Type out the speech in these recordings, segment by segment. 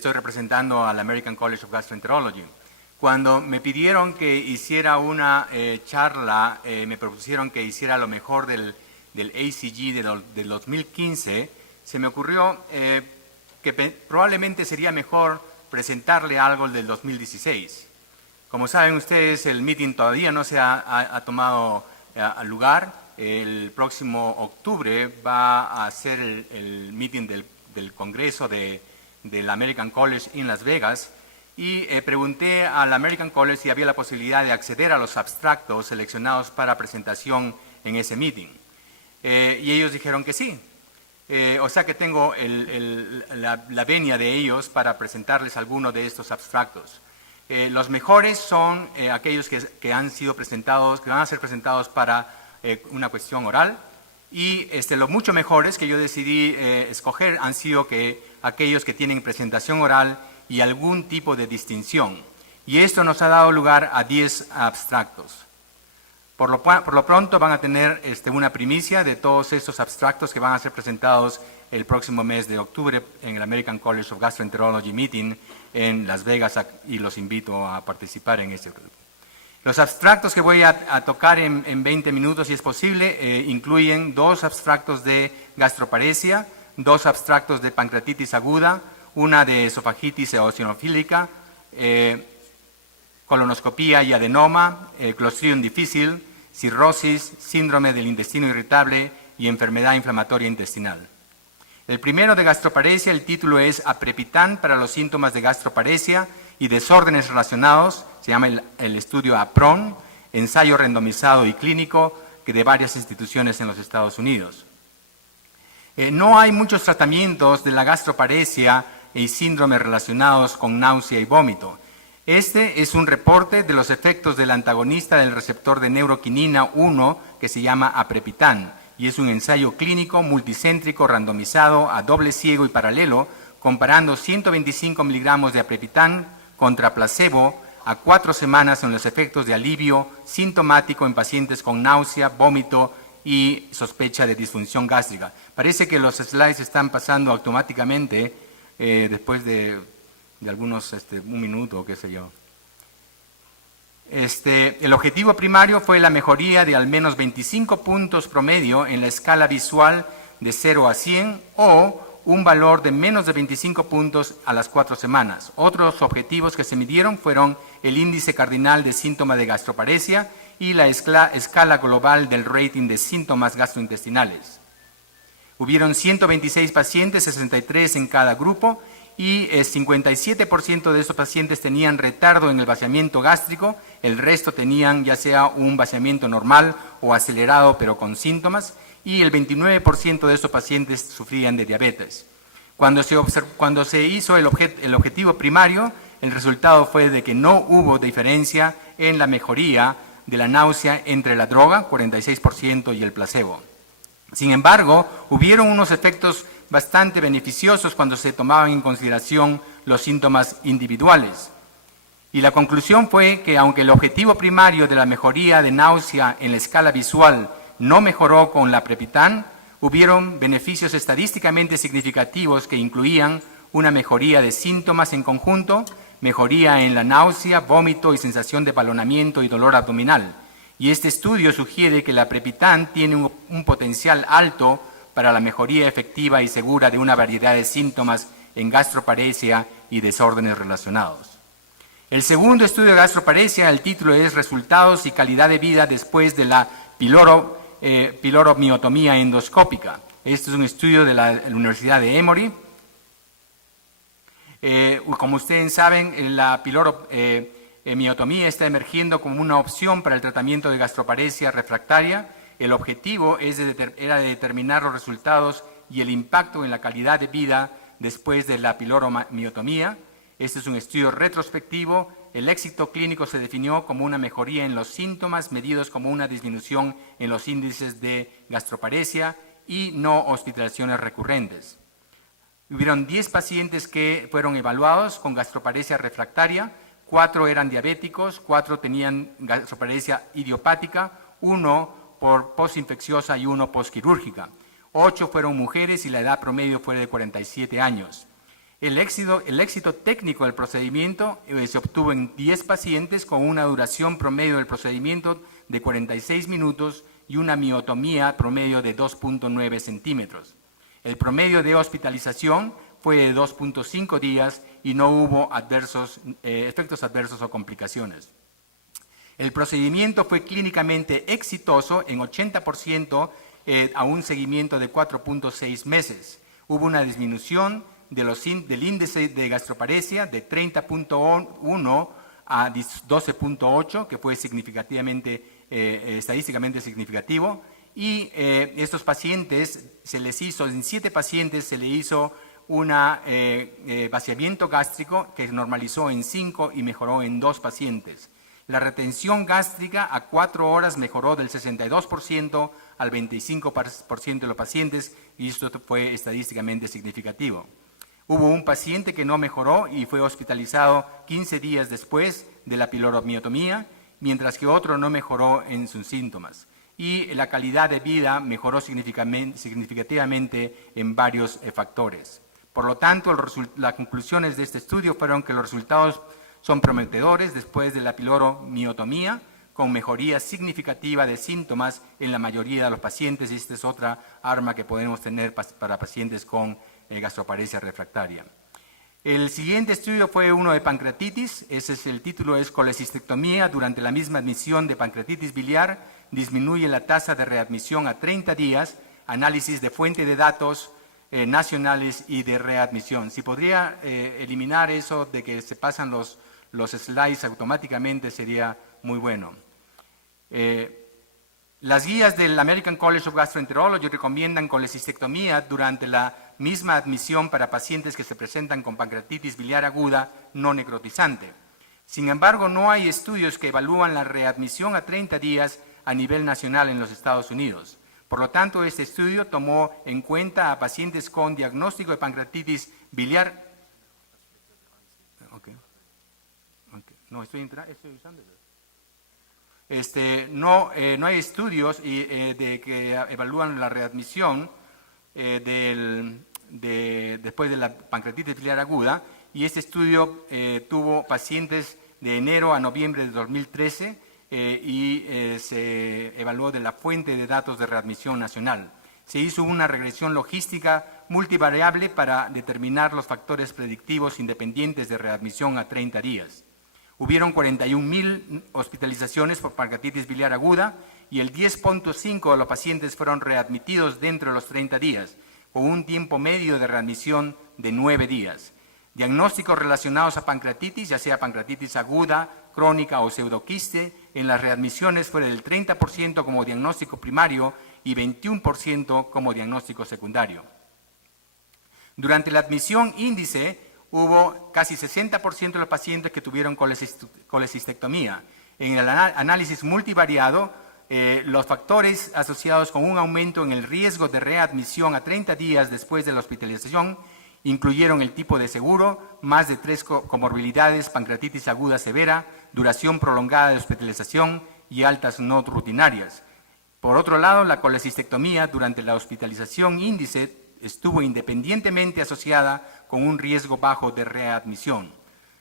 Estoy representando al American College of Gastroenterology. Cuando me pidieron que hiciera una charla, me propusieron que hiciera lo mejor del ACG del 2015, se me ocurrió que probablemente sería mejor presentarle algo del 2016. Como saben ustedes, el meeting todavía no se ha tomado lugar. El próximo octubre va a ser el meeting del Congreso del American College en Las Vegas, y pregunté al American College si había la posibilidad de acceder a los abstractos seleccionados para presentación en ese meeting. Y ellos dijeron que sí. O sea que tengo la venia de ellos para presentarles algunos de estos abstractos. Los mejores son aquellos que han sido presentados, que van a ser presentados para una cuestión oral, y los mucho mejores que yo decidí escoger han sido aquellos que tienen presentación oral y algún tipo de distinción. Y esto nos ha dado lugar a 10 abstractos. Por lo pronto van a tener una primicia de todos estos abstractos que van a ser presentados el próximo mes de octubre en el American College of Gastroenterology Meeting en Las Vegas, y los invito a participar en este grupo. Los abstractos que voy a tocar en 20 minutos, si es posible, incluyen 2 abstractos de gastroparesia, 2 abstractos de pancreatitis aguda, una de esofagitis eosinofílica, colonoscopía y adenoma, Clostridium difficile, cirrosis, síndrome del intestino irritable y enfermedad inflamatoria intestinal. El primero de gastroparesia, el título es Aprepitant para los síntomas de gastroparesia y desórdenes relacionados, se llama el estudio APRON, ensayo randomizado y clínico de varias instituciones en los Estados Unidos. No hay muchos tratamientos de la gastroparesia y síndromes relacionados con náusea y vómito. Este es un reporte de los efectos del antagonista del receptor de neuroquinina 1 que se llama Aprepitant, y es un ensayo clínico multicéntrico randomizado a doble ciego y paralelo comparando 125 miligramos de Aprepitant contra placebo a 4 semanas en los efectos de alivio sintomático en pacientes con náusea, vómito y sospecha de disfunción gástrica. Parece que los slides están pasando automáticamente después de algunos, un minuto o qué sé yo. El objetivo primario fue la mejoría de al menos 25 puntos promedio en la escala visual de 0 a 100 o un valor de menos de 25 puntos a las 4 semanas. Otros objetivos que se midieron fueron el índice cardinal de síntoma de gastroparesia y la escala global del rating de síntomas gastrointestinales. Hubieron 126 pacientes, 63 en cada grupo, y 57% de estos pacientes tenían retardo en el vaciamiento gástrico, el resto tenían ya sea un vaciamiento normal o acelerado pero con síntomas, y el 29% de estos pacientes sufrían de diabetes. Cuando se hizo el objetivo primario, el resultado fue de que no hubo diferencia en la mejoría de la náusea entre la droga, 46%, y el placebo. Sin embargo, hubieron unos efectos bastante beneficiosos cuando se tomaban en consideración los síntomas individuales. Y la conclusión fue que aunque el objetivo primario de la mejoría de náusea en la escala visual no mejoró con la Aprepitant, hubieron beneficios estadísticamente significativos que incluían una mejoría de síntomas en conjunto, mejoría en la náusea, vómito y sensación de balonamiento y dolor abdominal. Y este estudio sugiere que la Aprepitant tiene un potencial alto para la mejoría efectiva y segura de una variedad de síntomas en gastroparesia y desórdenes relacionados. El segundo estudio de gastroparesia, el título es Resultados y calidad de vida después de la piloromiotomía endoscópica. Este es un estudio de la Universidad de Emory. Como ustedes saben, la piloromiotomía está emergiendo como una opción para el tratamiento de gastroparesia refractaria. El objetivo era de determinar los resultados y el impacto en la calidad de vida después de la piloromiotomía. Este es un estudio retrospectivo. El éxito clínico se definió como una mejoría en los síntomas medidos como una disminución en los índices de gastroparesia y no hospitalizaciones recurrentes. Hubieron 10 pacientes que fueron evaluados con gastroparesia refractaria, 4 eran diabéticos, 4 tenían gastroparesia idiopática, 1 por postinfecciosa y 1 postquirúrgica. 8 fueron mujeres y la edad promedio fue de 47 años. El éxito técnico del procedimiento se obtuvo en 10 pacientes con una duración promedio del procedimiento de 46 minutos y una miotomía promedio de 2.9 centímetros. El promedio de hospitalización fue de 2.5 días y no hubo efectos adversos o complicaciones. El procedimiento fue clínicamente exitoso en 80% a un seguimiento de 4.6 meses. Hubo una disminución del índice de gastroparesia de 30.1 a 12.8, que fue estadísticamente significativo, y estos pacientes en 7 pacientes se le hizo un vaciamiento gástrico que normalizó en 5 y mejoró en 2 pacientes. La retención gástrica a 4 horas mejoró del 62% al 25% de los pacientes y esto fue estadísticamente significativo. Hubo un paciente que no mejoró y fue hospitalizado 15 días después de la piloromiotomía, mientras que otro no mejoró en sus síntomas. Y la calidad de vida mejoró significativamente en varios factores. Por lo tanto, las conclusiones de este estudio fueron que los resultados son prometedores después de la piloromiotomía, con mejoría significativa de síntomas en la mayoría de los pacientes. Y esta es otra arma que podemos tener para pacientes con gastroparesia refractaria. El siguiente estudio fue uno de pancreatitis. El título es colecistectomía durante la misma admisión de pancreatitis biliar. Disminuye la tasa de readmisión a 30 días. Análisis de fuente de datos nacionales y de readmisión. Si podría eliminar eso de que se pasan los slides automáticamente sería muy bueno. Las guías del American College of Gastroenterology recomiendan colecistectomía durante la misma admisión para pacientes que se presentan con pancreatitis biliar aguda no necrotizante. Sin embargo, no hay estudios que evalúan la readmisión a 30 días a nivel nacional en los Estados Unidos. Por lo tanto, este estudio tomó en cuenta a pacientes con diagnóstico de pancreatitis biliar. No, estoy usando eso. No hay estudios que evalúan la readmisión después de la pancreatitis biliar aguda, y este estudio tuvo pacientes de enero a noviembre de 2013 se evaluó de la fuente de datos de readmisión nacional. Se hizo una regresión logística multivariable para determinar los factores predictivos independientes de readmisión a 30 días. Hubieron 41,000 hospitalizaciones por pancreatitis biliar aguda y el 10.5% de los pacientes fueron readmitidos dentro de los 30 días, con un tiempo medio de readmisión de 9 días. Diagnósticos relacionados a pancreatitis, ya sea pancreatitis aguda, crónica o pseudoquiste, en las readmisiones fue del 30% como diagnóstico primario y 21% como diagnóstico secundario. Durante la admisión índice, hubo casi 60% de los pacientes que tuvieron colecistectomía. En el análisis multivariado, los factores asociados con un aumento en el riesgo de readmisión a 30 días después de la hospitalización incluyeron el tipo de seguro, más de 3 comorbilidades, pancreatitis aguda severa, duración prolongada de hospitalización y altas no rutinarias. Por otro lado, la colecistectomía durante la hospitalización índice estuvo independientemente asociada con un riesgo bajo de readmisión.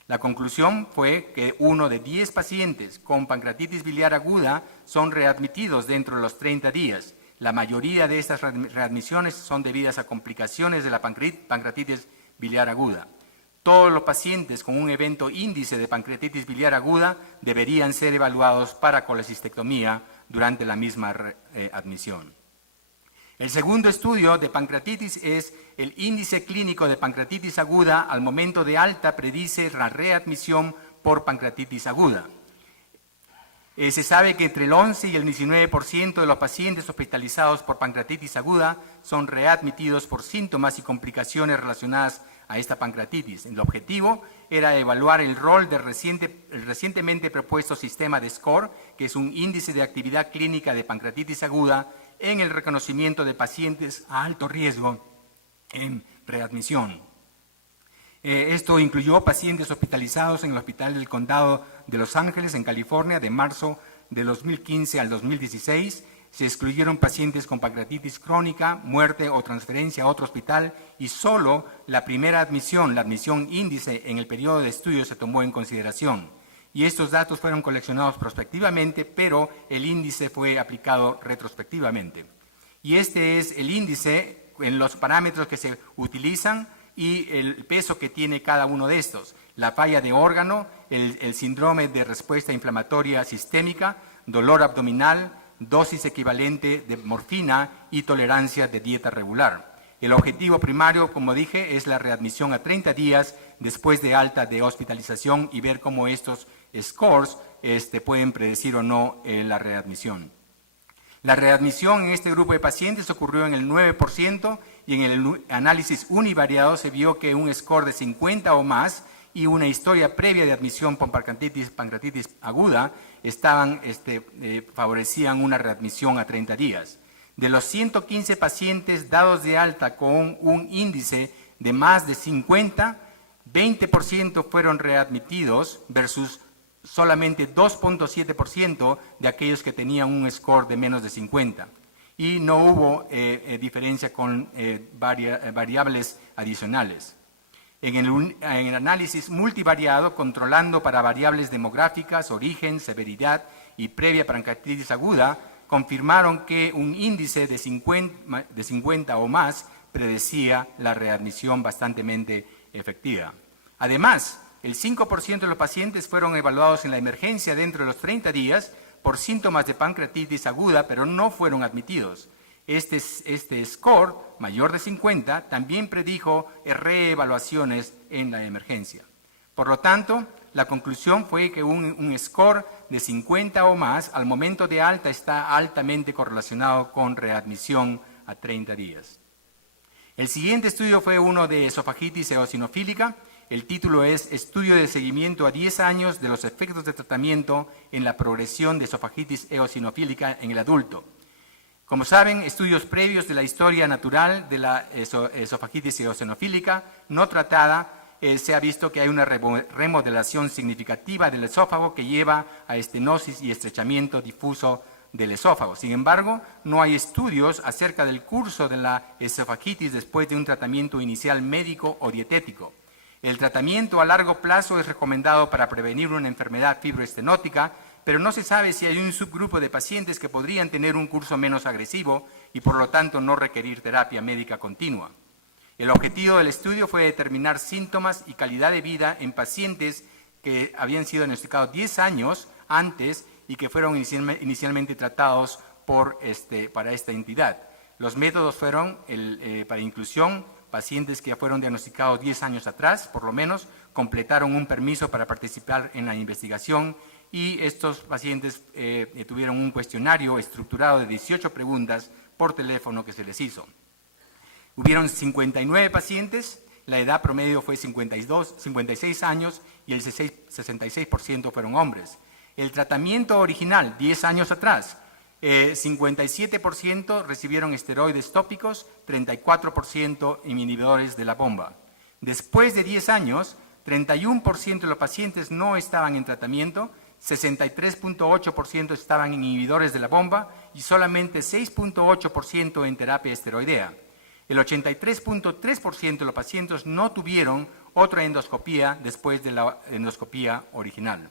La conclusión fue que 1 de 10 pacientes con pancreatitis biliar aguda son readmitidos dentro de los 30 días. La mayoría de estas readmisiones son debidas a complicaciones de la pancreatitis biliar aguda. Todos los pacientes con un evento índice de pancreatitis biliar aguda deberían ser evaluados para colecistectomía durante la misma admisión. El segundo estudio de pancreatitis es el índice clínico de pancreatitis aguda al momento de alta predice la readmisión por pancreatitis aguda. Se sabe que entre el 11 y el 19% de los pacientes hospitalizados por pancreatitis aguda son readmitidos por síntomas y complicaciones relacionadas a esta pancreatitis. El objetivo era evaluar el rol del recientemente propuesto sistema de SCORE, que es un índice de actividad clínica de pancreatitis aguda, en el reconocimiento de pacientes a alto riesgo en readmisión. Esto incluyó pacientes hospitalizados en el Hospital del Condado de Los Ángeles, en California, de marzo de 2015 al 2016, Se excluyeron pacientes con pancreatitis crónica, muerte o transferencia a otro hospital y solo la primera admisión, la admisión índice en el periodo de estudio se tomó en consideración. Y estos datos fueron coleccionados prospectivamente, pero el índice fue aplicado retrospectivamente. Y este es el índice en los parámetros que se utilizan y el peso que tiene cada uno de estos. La falla de órgano, el síndrome de respuesta inflamatoria sistémica, dolor abdominal, dosis equivalente de morfina y tolerancia de dieta regular. El objetivo primario, como dije, es la readmisión a 30 días después de alta de hospitalización y ver cómo estos scores pueden predecir o no la readmisión. La readmisión en este grupo de pacientes ocurrió en el 9% y en el análisis univariado se vio que un score de 50 o más y una historia previa de admisión por pancreatitis aguda favorecían una readmisión a 30 días. De los 115 pacientes dados de alta con un índice de más de 50, 20% fueron readmitidos versus solamente 2.7% de aquellos que tenían un score de menos de 50. Y no hubo diferencia con variables adicionales. En el análisis multivariado, controlando para variables demográficas, origen, severidad y previa pancreatitis aguda, confirmaron que un índice de 50 o más predecía la readmisión bastante efectiva. Además, el 5% de los pacientes fueron evaluados en la emergencia dentro de los 30 días por síntomas de pancreatitis aguda, pero no fueron admitidos. Este score, mayor de 50, también predijo reevaluaciones en la emergencia. Por lo tanto, la conclusión fue que un score de 50 o más al momento de alta está altamente correlacionado con readmisión a 30 días. El siguiente estudio fue uno de esofagitis eosinofílica. El título es Estudio de seguimiento a 10 años de los efectos de tratamiento en la progresión de esofagitis eosinofílica en el adulto. Como saben, estudios previos de la historia natural de la esofagitis eosinofílica no tratada, se ha visto que hay una remodelación significativa del esófago que lleva a estenosis y estrechamiento difuso del esófago. Sin embargo, no hay estudios acerca del curso de la esofagitis después de un tratamiento inicial médico o dietético. El tratamiento a largo plazo es recomendado para prevenir una enfermedad fibroestenótica, pero no se sabe si hay un subgrupo de pacientes que podrían tener un curso menos agresivo y por lo tanto no requerir terapia médica continua. El objetivo del estudio fue determinar síntomas y calidad de vida en pacientes que habían sido diagnosticados 10 años antes y que fueron inicialmente tratados para esta entidad. Los métodos fueron para inclusión, pacientes que fueron diagnosticados 10 años atrás, por lo menos, completaron un permiso para participar en la investigación y estos pacientes tuvieron un cuestionario estructurado de 18 preguntas por teléfono que se les hizo. Hubieron 59 pacientes, la edad promedio fue 56 años y el 66% fueron hombres. El tratamiento original, 10 años atrás, 57% recibieron esteroides tópicos, 34% inhibidores de la bomba. Después de 10 años, 31% de los pacientes no estaban en tratamiento, 63.8% estaban en inhibidores de la bomba y solamente 6.8% en terapia esteroidea. El 83.3% de los pacientes no tuvieron otra endoscopía después de la endoscopía original.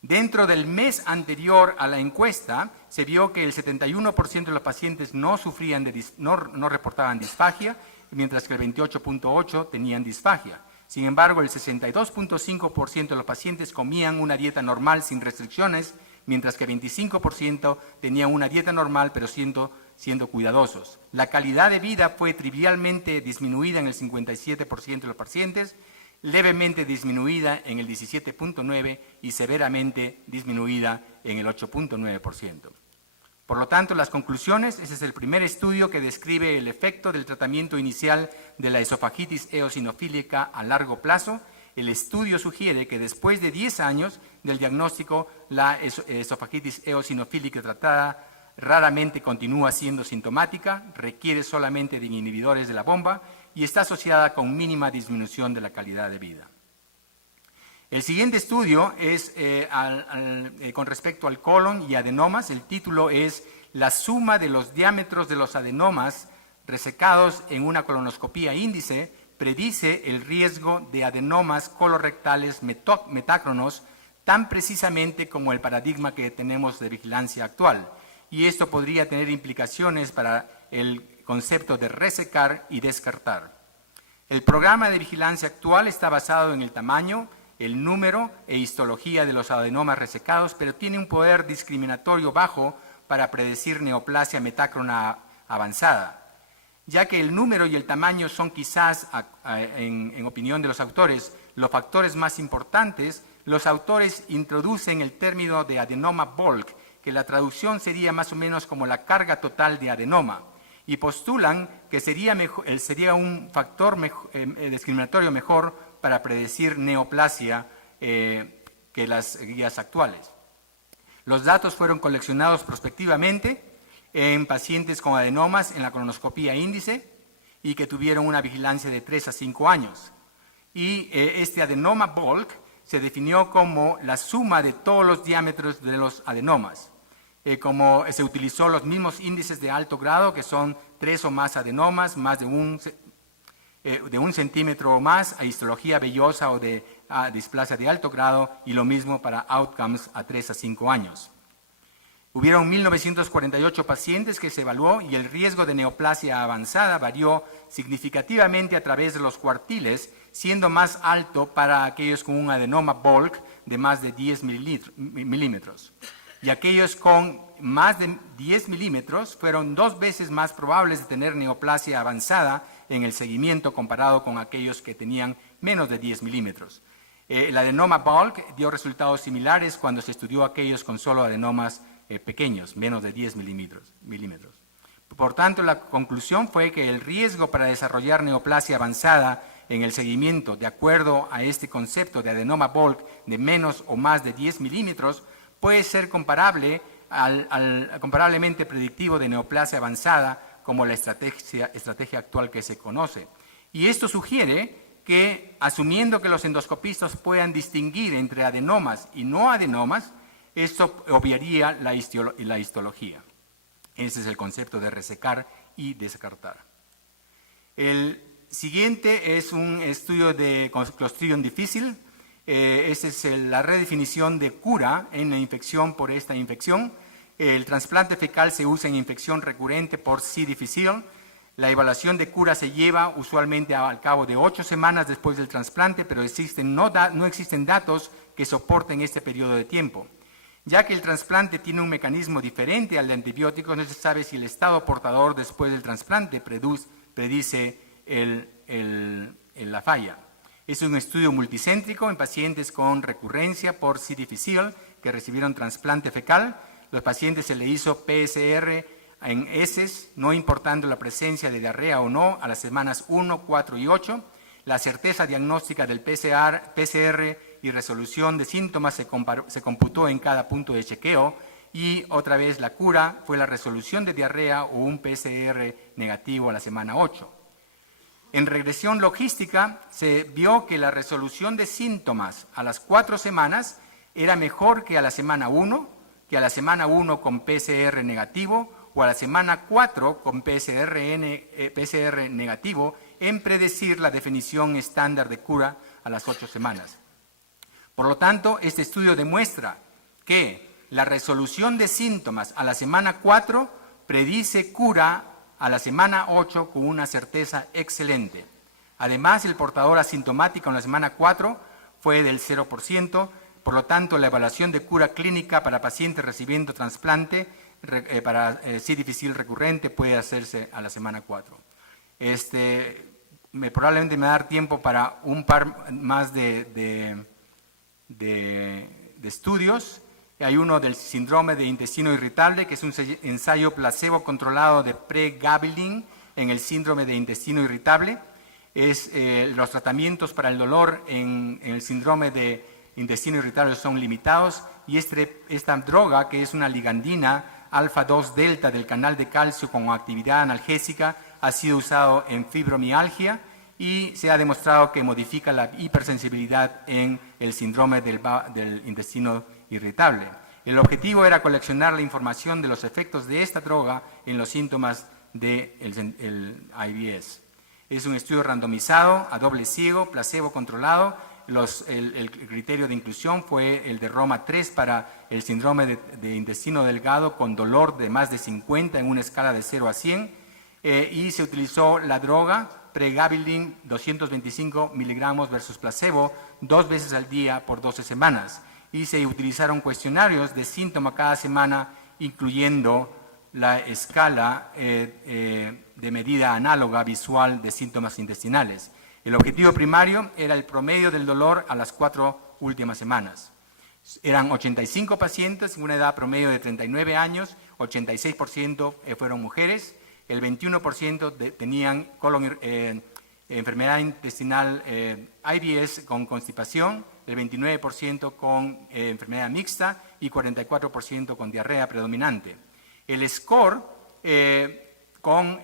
Dentro del mes anterior a la encuesta, se vio que el 71% de los pacientes no reportaban disfagia, mientras que el 28.8% tenían disfagia. Sin embargo, el 62.5% de los pacientes comían una dieta normal sin restricciones, mientras que el 25% tenían una dieta normal, pero siendo cuidadosos. La calidad de vida fue trivialmente disminuida en el 57% de los pacientes, levemente disminuida en el 17.9% y severamente disminuida en el 8.9%. Por lo tanto, las conclusiones, ese es el primer estudio que describe el efecto del tratamiento inicial de la esofagitis eosinofílica a largo plazo. El estudio sugiere que después de 10 años del diagnóstico, la esofagitis eosinofílica tratada raramente continúa siendo sintomática, requiere solamente de inhibidores de la bomba y está asociada con mínima disminución de la calidad de vida. El siguiente estudio es con respecto al colon y adenomas. El título es la suma de los diámetros de los adenomas resecados en una colonoscopía índice predice el riesgo de adenomas colorectales metácronos tan precisamente como el paradigma que tenemos de vigilancia actual. Y esto podría tener implicaciones para el concepto de resecar y descartar. El programa de vigilancia actual está basado en el tamaño, el número e histología de los adenomas resecados, pero tiene un poder discriminatorio bajo para predecir neoplasia metácrona avanzada. Ya que el número y el tamaño son quizás, en opinión de los autores, los factores más importantes, los autores introducen el término de adenoma bulk, que la traducción sería más o menos como la carga total de adenoma, y postulan que sería un factor discriminatorio mejor para predecir neoplasia que las guías actuales. Los datos fueron coleccionados prospectivamente en pacientes con adenomas en la colonoscopía índice y que tuvieron una vigilancia de 3 a 5 años. Y este adenoma bulk se definió como la suma de todos los diámetros de los adenomas. Como se utilizó los mismos índices de alto grado, que son 3 o más adenomas, más de un centímetro o más, a histología vellosa o de displasia de alto grado, y lo mismo para outcomes a 3 a 5 años. Hubieron 1.948 pacientes que se evaluó y el riesgo de neoplasia avanzada varió significativamente a través de los cuartiles, siendo más alto para aquellos con un adenoma bulk de más de 10 milímetros. Y aquellos con más de 10 milímetros fueron 2 veces más probables de tener neoplasia avanzada en el seguimiento comparado con aquellos que tenían menos de 10 milímetros. El adenoma bulk dio resultados similares cuando se estudió aquellos con solo adenomas pequeños, menos de 10 milímetros. Por tanto, la conclusión fue que el riesgo para desarrollar neoplasia avanzada en el seguimiento, de acuerdo a este concepto de adenoma bulk de menos o más de 10 milímetros, puede ser comparablemente predictivo de neoplasia avanzada como la estrategia actual que se conoce. Y esto sugiere que, asumiendo que los endoscopistas puedan distinguir entre adenomas y no adenomas, esto obviaría la histología. Ese es el concepto de resecar y descartar. El siguiente es un estudio de Clostridium difficile. Esa es la redefinición de cura en la infección por esta infección. El trasplante fecal se usa en infección recurrente por C. difficile. La evaluación de cura se lleva usualmente al cabo de 8 semanas después del trasplante, pero no existen datos que soporten este periodo de tiempo. Ya que el trasplante tiene un mecanismo diferente al de antibióticos, no se sabe si el estado portador después del trasplante predice la falla. Es un estudio multicéntrico en pacientes con recurrencia por C. difficile que recibieron trasplante fecal. Los pacientes se le hizo PSR en heces, no importando la presencia de diarrea o no, a las semanas 1, 4 y 8. La certeza diagnóstica del PCR y resolución de síntomas se computó en cada punto de chequeo, y otra vez la cura fue la resolución de diarrea o un PCR negativo a la semana 8. En regresión logística se vio que la resolución de síntomas a las 4 semanas era mejor que a la semana 1, que a la semana 1 con PCR negativo o a la semana 4 con PCR negativo en predecir la definición estándar de cura a las 8 semanas. Por lo tanto, este estudio demuestra que la resolución de síntomas a la semana 4 predice cura a la semana 8 con una certeza excelente. Además, el portador asintomático en la semana 4 fue del 0%, por lo tanto, la evaluación de cura clínica para pacientes recibiendo trasplante para C. difficile recurrente puede hacerse a la semana 4. Probablemente me va a dar tiempo para un par más de estudios. Hay uno del síndrome de intestino irritable, que es un ensayo placebo controlado de pregabalin en el síndrome de intestino irritable. Los tratamientos para el dolor en el síndrome de intestino irritable son limitados, y esta droga, que es una ligandina alfa-2 delta del canal de calcio con actividad analgésica, ha sido usado en fibromialgia y se ha demostrado que modifica la hipersensibilidad en el síndrome del intestino irritable. El objetivo era coleccionar la información de los efectos de esta droga en los síntomas del IBS. Es un estudio randomizado, a doble ciego, placebo controlado. El criterio de inclusión fue el de Roma 3 para el síndrome de intestino delgado con dolor de más de 50 en una escala de 0 a 100 y se utilizó la droga pregabalin 225 miligramos versus placebo 2 veces al día por 12 semanas y se utilizaron cuestionarios de síntoma cada semana incluyendo la escala de medida análoga visual de síntomas intestinales. El objetivo primario era el promedio del dolor a las 4 últimas semanas. Eran 85 pacientes en una edad promedio de 39 años, 86% fueron mujeres, el 21% tenían enfermedad intestinal IBS con constipación, el 29% con enfermedad mixta y 44% con diarrea predominante. El score con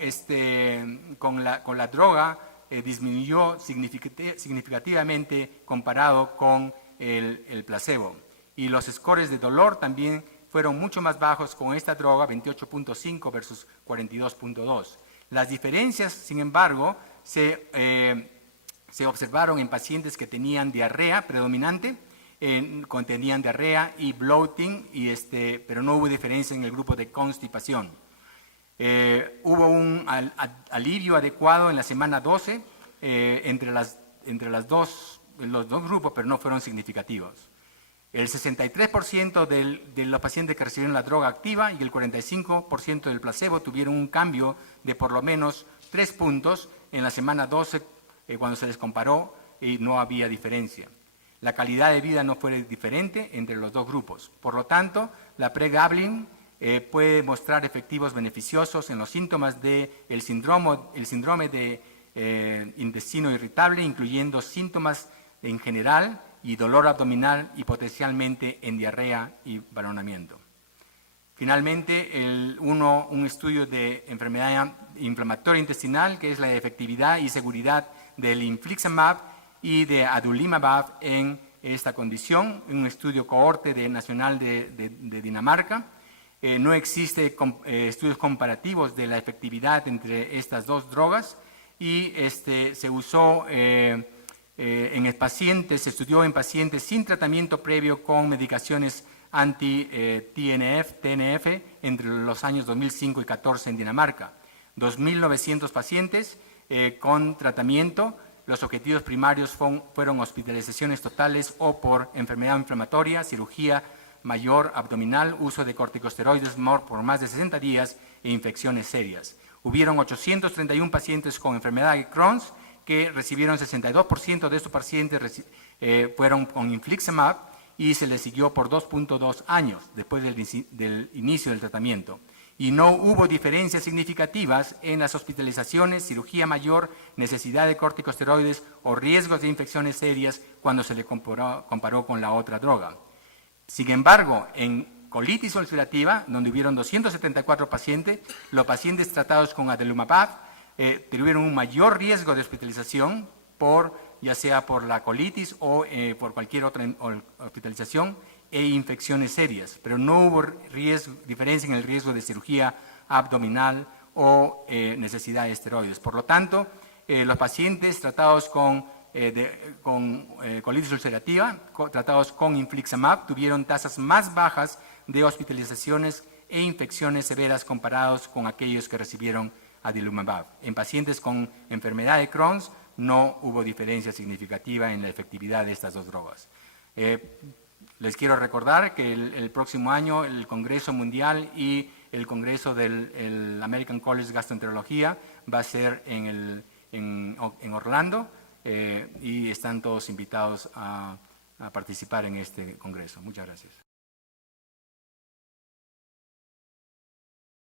la droga disminuyó significativamente comparado con el placebo. Y los scores de dolor también fueron mucho más bajos con esta droga, 28.5 versus 42.2. Las diferencias, sin embargo, se observaron en pacientes que tenían diarrea predominante, tenían diarrea y bloating, pero no hubo diferencia en el grupo de constipación. Hubo un alivio adecuado en la semana 12 entre los dos grupos, pero no fueron significativos. El 63% de los pacientes que recibieron la droga activa y el 45% del placebo tuvieron un cambio de por lo menos 3 puntos en la semana 12 cuando se les comparó y no había diferencia. La calidad de vida no fue diferente entre los dos grupos. Por lo tanto, la pregabalin puede mostrar efectivos beneficiosos en los síntomas del síndrome de intestino irritable, incluyendo síntomas en general y dolor abdominal y potencialmente en diarrea y balonamiento. Finalmente, un estudio de enfermedad inflamatoria intestinal, que es la efectividad y seguridad del infliximab y de adalimumab en esta condición, un estudio cohorte nacional de Dinamarca. No existen estudios comparativos de la efectividad entre estas dos drogas y se usó se estudió en pacientes sin tratamiento previo con medicaciones anti-TNF entre los años 2005 y 2014 en Dinamarca. 2.900 pacientes con tratamiento. Los objetivos primarios fueron hospitalizaciones totales o por enfermedad inflamatoria, cirugía mayor abdominal, uso de corticosteroides por más de 60 días e infecciones serias. Hubieron 831 pacientes con enfermedad de Crohn que recibieron 62% de estos pacientes fueron con infliximab y se les siguió por 2.2 años después del inicio del tratamiento. Y no hubo diferencias significativas en las hospitalizaciones, cirugía mayor, necesidad de corticosteroides o riesgos de infecciones serias cuando se le comparó con la otra droga. Sin embargo, en colitis ulcerativa, donde hubieron 274 pacientes, los pacientes tratados con adalimumab tuvieron un mayor riesgo de hospitalización ya sea por la colitis o por cualquier otra hospitalización e infecciones serias, pero no hubo diferencia en el riesgo de cirugía abdominal o necesidad de esteroides. Por lo tanto, los pacientes tratados con colitis ulcerativa, tratados con infliximab, tuvieron tasas más bajas de hospitalizaciones e infecciones severas comparados con aquellos que recibieron adalimumab. En pacientes con enfermedad de Crohn no hubo diferencia significativa en la efectividad de estas dos drogas. Les quiero recordar que el próximo año el Congreso Mundial y el Congreso del American College de Gastroenterología va a ser en Orlando y están todos invitados a participar en este congreso. Muchas gracias.